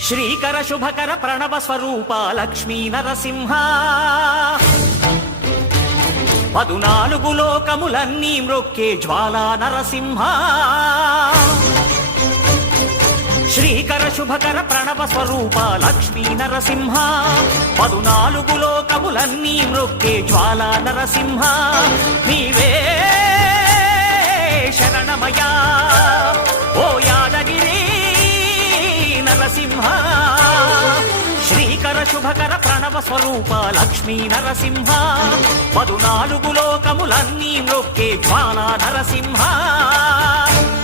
శ్రీకర శుభకర ప్రణవ స్వరూప లక్ష్మీ నరసింహ 14 లోకములన్నీ మ్రొక్కే జ్వాలా నరసింహ శ్రీకర శుభకర ప్రణవ స్వరూప లక్ష్మీ నరసింహ 14 లోకములన్నీ మ్రొక్కే జ్వాలా నరసింహ నీవే శరణమయా ఓ యాదగిరి నరసింహ శ్రీకర శుభకర ప్రణవ స్వరూప లక్ష్మీ నరసింహ 14 లోకములన్నీ మ్రొక్కే జ్వాలా నరసింహ